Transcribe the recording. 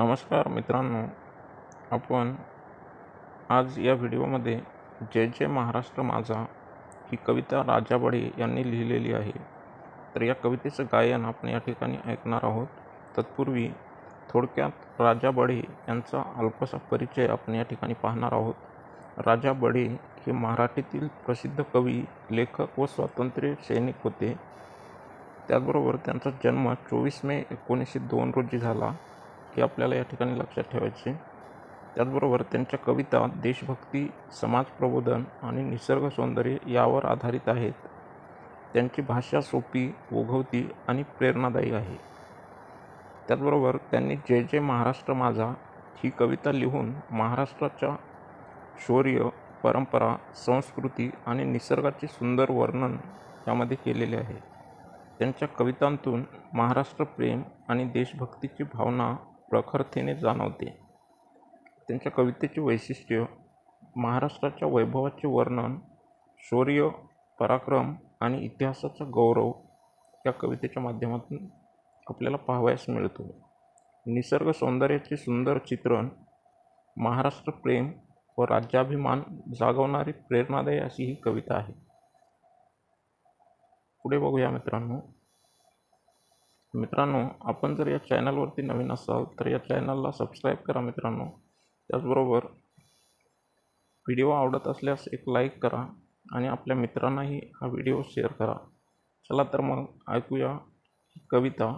नमस्कार मित्रांनो, आपण आज या व्हिडिओमध्ये जय जय महाराष्ट्र माझा ही कविता राजा बढे यांनी लिहिलेली आहे. तर या कवितेचं गायन आपण या ठिकाणी ऐकणार आहोत. तत्पूर्वी थोडक्यात राजा बढे यांचा अल्पसा परिचय आपण या ठिकाणी पाहणार आहोत. राजा बढे हे मराठीतील प्रसिद्ध कवी, लेखक व स्वातंत्र्य सैनिक होते. त्याचबरोबर त्यांचा जन्म 24 मे 1902 रोजी झाला, हे आपल्याला या ठिकाणी लक्षात ठेवायचे. त्याचबरोबर त्यांच्या कविता देशभक्ती, समाज प्रबोधन आणि निसर्ग सौंदर्य यावर आधारित आहेत. त्यांची भाषा सोपी, ओघवती आणि प्रेरणादायी आहे. त्याचबरोबर त्यांनी जय जय महाराष्ट्र माझा ही कविता लिहून महाराष्ट्राच्या शौर्य, परंपरा, संस्कृती आणि निसर्गाचे सुंदर वर्णन यामध्ये केलेले आहे. त्यांच्या कवितांतून महाराष्ट्र प्रेम आणि देशभक्तीची भावना प्रखरतेने जाणवते. त्यांच्या कवितेचे वैशिष्ट्य महाराष्ट्राच्या वैभवाचे वर्णन, शौर्य, पराक्रम आणि इतिहासाचा गौरव या कवितेच्या माध्यमातून आपल्याला पाहावयास मिळतो. निसर्ग सौंदर्याचे सुंदर चित्रण, महाराष्ट्र प्रेम व राज्याभिमान जागवणारी प्रेरणादायी अशी ही कविता आहे. पुढे बघूया मित्रांनो, आपण जर या चॅनलवरती नवीन असाल तर या चॅनलला सबस्क्राईब करा मित्रांनो. त्याचबरोबर व्हिडिओ आवडत असल्यास एक लाईक करा आणि आपल्या मित्रांनाही हा व्हिडिओ शेअर करा. चला तर मग ऐकूया कविता